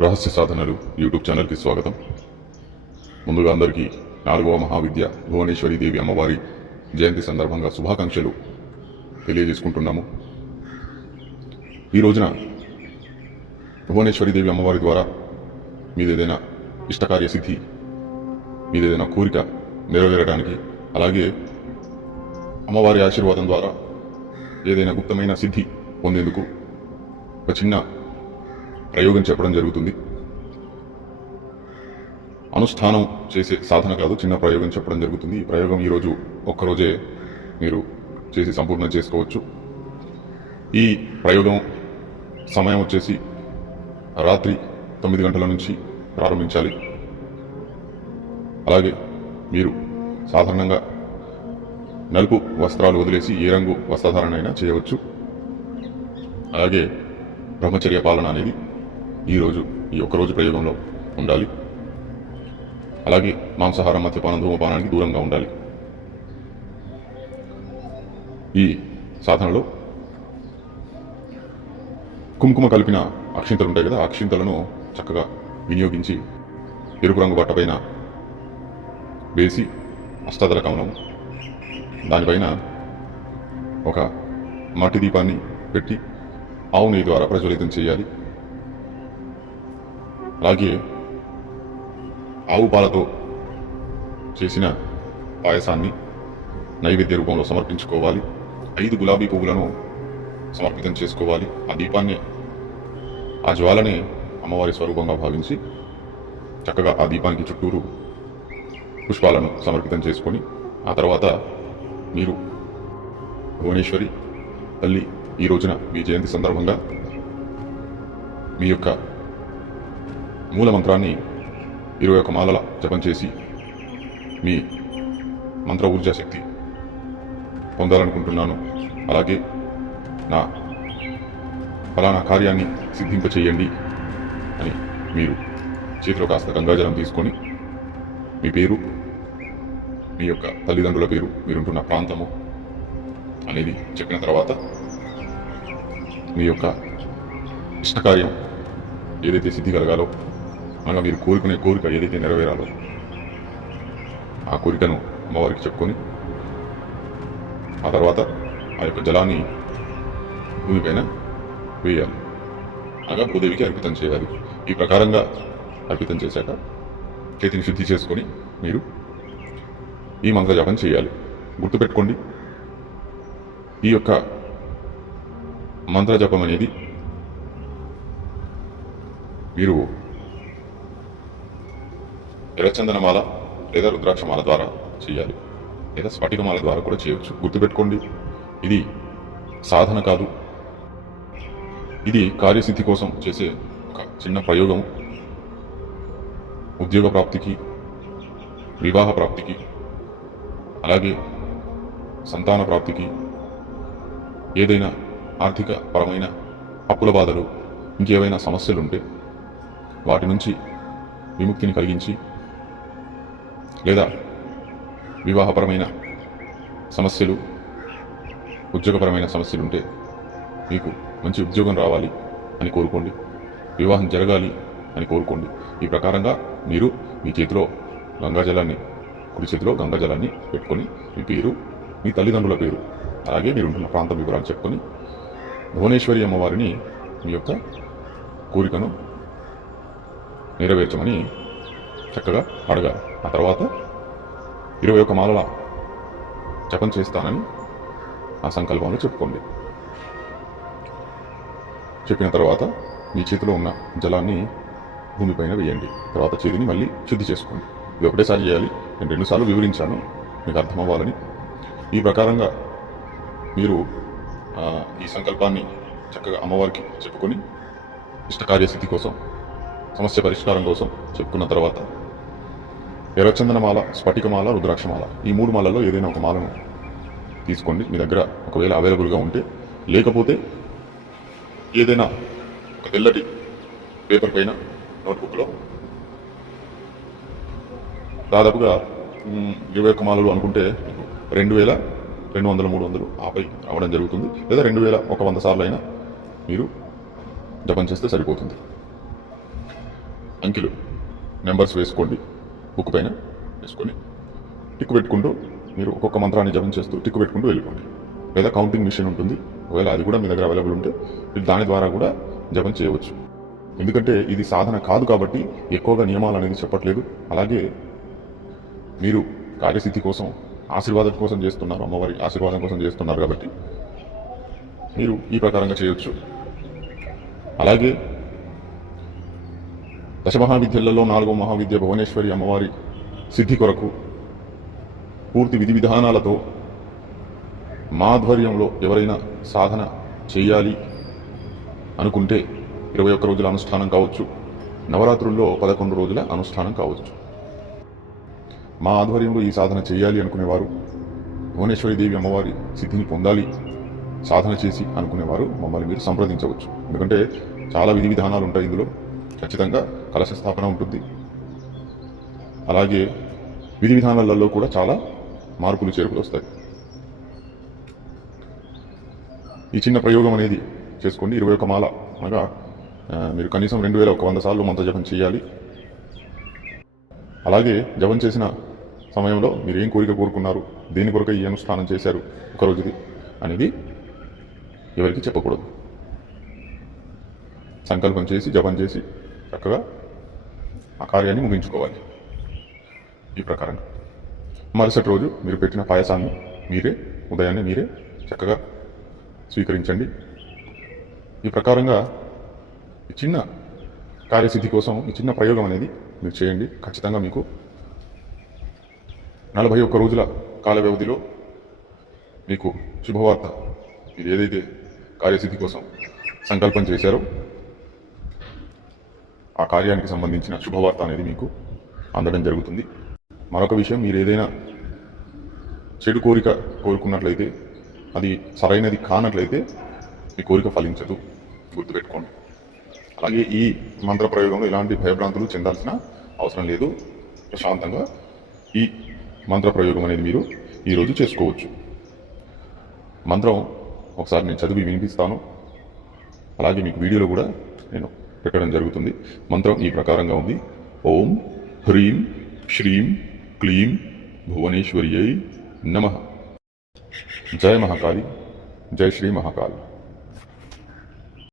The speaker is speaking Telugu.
రహస్య సాధనలు యూట్యూబ్ ఛానల్కి స్వాగతం. ముందుగా అందరికీ 4వ మహావిద్య భువనేశ్వరి దేవి అమ్మవారి జయంతి సందర్భంగా శుభాకాంక్షలు తెలియజేసుకుంటున్నాము. ఈ రోజున భువనేశ్వరి దేవి అమ్మవారి ద్వారా మీదేదైనా ఇష్టకార్య సిద్ధి, మీదేదైనా కోరిక నెరవేరడానికి, అలాగే అమ్మవారి ఆశీర్వాదం ద్వారా ఏదైనా గుప్తమైన సిద్ధి పొందేందుకు ఒక చిన్న ప్రయోగం చెప్పడం జరుగుతుంది. అనుష్ఠానం చేసే సాధన కాదు, చిన్న ప్రయోగం చెప్పడం జరుగుతుంది. ఈ ప్రయోగం ఈరోజు ఒక్కరోజే మీరు చేసి సంపూర్ణం చేసుకోవచ్చు. ఈ ప్రయోగం సమయం వచ్చేసి రాత్రి 9 గంటల నుంచి ప్రారంభించాలి. అలాగే మీరు సాధారణంగా నలుపు వస్త్రాలు వదిలేసి ఏ రంగు వస్త్రధారణ అయినా చేయవచ్చు. అలాగే బ్రహ్మచర్య పాలన అనేది ఈరోజు ఈ ఒక్కరోజు ప్రయోగంలో ఉండాలి. అలాగే మాంసాహారం, మద్యపానం, ధూమపానానికి దూరంగా ఉండాలి. ఈ సాధనలో కుంకుమ కలిపిన అక్షింతలు ఉంటాయి కదా, అక్షింతలను చక్కగా వినియోగించి ఎరుపు రంగు బట్టపైన వేసి అష్టాదళ కమలం, దానిపైన ఒక మట్టి దీపాన్ని పెట్టి ఆవు నెయ్యి ద్వారా ప్రజ్వలితం చేయాలి. అలాగే ఆవు పాలతో చేసిన పాయసాన్ని నైవేద్య రూపంలో సమర్పించుకోవాలి. 5 గులాబీ పువ్వులను సమర్పితం చేసుకోవాలి. ఆ దీపాన్ని, ఆ జ్వాలనే అమ్మవారి స్వరూపంగా భావించి చక్కగా ఆ దీపానికి చుట్టూరు పుష్పాలను సమర్పితం చేసుకొని, ఆ తర్వాత మీరు భువనేశ్వరి తల్లి ఈ రోజున మీ జయంతి సందర్భంగా మీ యొక్క మూల మంత్రాన్ని 21 మాలల జపం చేసి మీ మంత్ర ఊర్జా శక్తి పొందాలనుకుంటున్నాను. అలాగే నా ఫలానా కార్యాన్ని సిద్ధింపచేయండి అని మీరు చేతిలో కాస్త గంగాజలం తీసుకొని మీ పేరు, మీ యొక్క తల్లిదండ్రుల పేరు, మీరుంటున్న ప్రాంతము అనేది చెప్పిన తర్వాత మీ యొక్క ఇష్టకార్యం ఏదైతే సిద్ధి కలగాలో, అనగా మీరు కోరుకునే కోరిక ఏదైతే నెరవేరాలో ఆ కోరికను అమ్మవారికి చెప్పుకొని, ఆ తర్వాత ఆ యొక్క జలాన్ని భూమిపైన వేయాలి. అనగా భూదేవికి అర్పితం చేయాలి. ఈ ప్రకారంగా అర్పితం చేశాక చేతిని శుద్ధి చేసుకొని మీరు ఈ మంత్ర జపం చేయాలి. గుర్తుపెట్టుకోండి, ఈ యొక్క మంత్ర జపం అనేది మీరు ఎర్రచందనమాల లేదా రుద్రాక్షమాల ద్వారా చేయాలి, లేదా స్ఫటికమాల ద్వారా కూడా చేయవచ్చు. గుర్తుపెట్టుకోండి, ఇది సాధన కాదు, ఇది కార్యసిద్ధి కోసం చేసే ఒక చిన్న ప్రయోగం. ఉద్యోగ ప్రాప్తికి, వివాహ ప్రాప్తికి, అలాగే సంతాన ప్రాప్తికి, ఏదైనా ఆర్థిక పరమైన అప్పుల బాధలు, ఇంకేవైనా సమస్యలుంటే వాటి నుంచి విముక్తిని కలిగించి, లేదా వివాహపరమైన సమస్యలు, ఉద్యోగపరమైన సమస్యలుంటే మీకు మంచి ఉద్యోగం రావాలి అని కోరుకోండి, వివాహం జరగాలి అని కోరుకోండి. ఈ ప్రకారంగా మీరు మీ చేతిలో గంగాజలాన్ని, కుడి చేతిలో గంగాజలాన్ని పెట్టుకొని మీ పేరు, మీ తల్లిదండ్రుల పేరు, అలాగే మీరు ఉంటున్న ప్రాంతం వివరాలు చెప్పుకొని భువనేశ్వరి అమ్మవారిని మీ యొక్క కోరికను నెరవేర్చమని చక్కగా అడగాలి. ఆ తర్వాత 21 మాలల జపం చేస్తానని ఆ సంకల్పంలో చెప్పుకోండి. చెప్పిన తర్వాత మీ చేతిలో ఉన్న జలాన్ని భూమిపైన వేయండి. తర్వాత చేతిని మళ్ళీ శుద్ధి చేసుకోండి. ఇది ఒకటేసారి చేయాలి, నేను 2 సార్లు వివరించాను మీకు అర్థం అవ్వాలని. ఈ ప్రకారంగా మీరు ఈ సంకల్పాన్ని చక్కగా అమ్మవారికి చెప్పుకొని ఇష్టకార్యసిద్ధి కోసం, సమస్య పరిష్కారం కోసం చెప్పుకున్న తర్వాత ఎర్రచందనమాల, స్ఫటికమాల, రుద్రాక్షమాల, ఈ 3 మాలల్లో ఏదైనా ఒక మాలను తీసుకోండి. మీ దగ్గర ఒకవేళ అవైలబుల్గా ఉంటే, లేకపోతే ఏదైనా ఒక తెల్లటి పేపర్ పైన, నోట్బుక్లో దాదాపుగా 21 మాలలు అనుకుంటే 2200, 300 ఆపై రావడం జరుగుతుంది. లేదా 2100 సార్లు అయినా మీరు జపం చేస్తే సరిపోతుంది. అంకెలు నెంబర్స్ వేసుకోండి. బుక్ పైన వేసుకొని టిక్ పెట్టుకుంటూ మీరు ఒక్కొక్క మంత్రాన్ని జపం చేస్తూ టిక్ పెట్టుకుంటూ వెళ్ళిపోండి. లేదా కౌంటింగ్ మిషన్ ఉంటుంది, ఒకవేళ అది కూడా మీ దగ్గర అవైలబుల్ ఉంటే మీరు దాని ద్వారా కూడా జపం చేయవచ్చు. ఎందుకంటే ఇది సాధన కాదు కాబట్టి ఎక్కువగా నియమాలు అనేది చెప్పట్లేదు. అలాగే మీరు కార్యసిద్ధి కోసం, ఆశీర్వాదం కోసం చేస్తున్నారు, అమ్మవారి ఆశీర్వాదం కోసం చేస్తున్నారు కాబట్టి మీరు ఈ ప్రకారంగా చేయొచ్చు. అలాగే దశమహావిద్యలలో 4వ మహావిద్య భువనేశ్వరి అమ్మవారి సిద్ధి కొరకు పూర్తి విధి విధానాలతో మా ఆధ్వర్యంలో ఎవరైనా సాధన చేయాలి అనుకుంటే 21 రోజుల అనుష్ఠానం కావచ్చు, నవరాత్రుల్లో 11 రోజుల అనుష్ఠానం కావచ్చు. మా ఆధ్వర్యంలో ఈ సాధన చేయాలి అనుకునేవారు, భువనేశ్వరి దేవి అమ్మవారి సిద్ధిని పొందాలి సాధన చేసి అనుకునేవారు మమ్మల్ని మీరు సంప్రదించవచ్చు. ఎందుకంటే చాలా విధి విధానాలు ఉంటాయి ఇందులో. ఖచ్చితంగా కలశ స్థాపన ఉంటుంది. అలాగే విధి విధానాలలో కూడా చాలా మార్పులు చేర్పులు వస్తాయి. ఈ చిన్న ప్రయోగం అనేది చేసుకోండి. 21 మాల అనగా మీరు కనీసం 2100 సార్లు మంత్ర జపం చేయాలి. అలాగే జపం చేసిన సమయంలో మీరు ఏం కోరిక కోరుకున్నారు, దేని కొరకు ఈ అనుష్ఠానం చేశారు ఒక రోజుది అనేది ఎవరికి చెప్పకూడదు. సంకల్పం చేసి జపం చేసి చక్కగా ఆ కార్యాన్ని ముగించుకోవాలి. ఈ ప్రకారంగా మరుసటి రోజు మీరు పెట్టిన పాయసాన్ని మీరే ఉదయాన్నే మీరే చక్కగా స్వీకరించండి. ఈ ప్రకారంగా ఈ చిన్న కార్యసిద్ధి కోసం ఈ చిన్న ప్రయోగం అనేది మీరు చేయండి. ఖచ్చితంగా మీకు 41 రోజుల కాల వ్యవధిలో మీకు శుభవార్త, మీరు ఏదైతే కార్యసిద్ధి కోసం సంకల్పం చేశారో ఆ కార్యానికి సంబంధించిన శుభవార్త అనేది మీకు అందడం జరుగుతుంది. మరొక విషయం, మీరు ఏదైనా చెడు కోరిక కోరుకున్నట్లయితే, అది సరైనది కానట్లయితే మీ కోరిక ఫలించదు, గుర్తుపెట్టుకోండి. అలాగే ఈ మంత్ర ప్రయోగంలో ఎలాంటి భయభ్రాంతులు చెందాల్సిన అవసరం లేదు. ప్రశాంతంగా ఈ మంత్ర ప్రయోగం అనేది మీరు ఈరోజు చేసుకోవచ్చు. మంత్రం ఒకసారి నేను చదివి వినిపిస్తాను. అలాగే మీకు వీడియోలో కూడా నేను పెట్టడం జరుగుతుంది. మంత్రం ఈ ప్రకారంగా ఉంది. ఓం హ్రీం శ్రీం క్లీం భువనేశ్వర్యై నమః. జయ మహాకాళి, జయ శ్రీ మహాకాళి.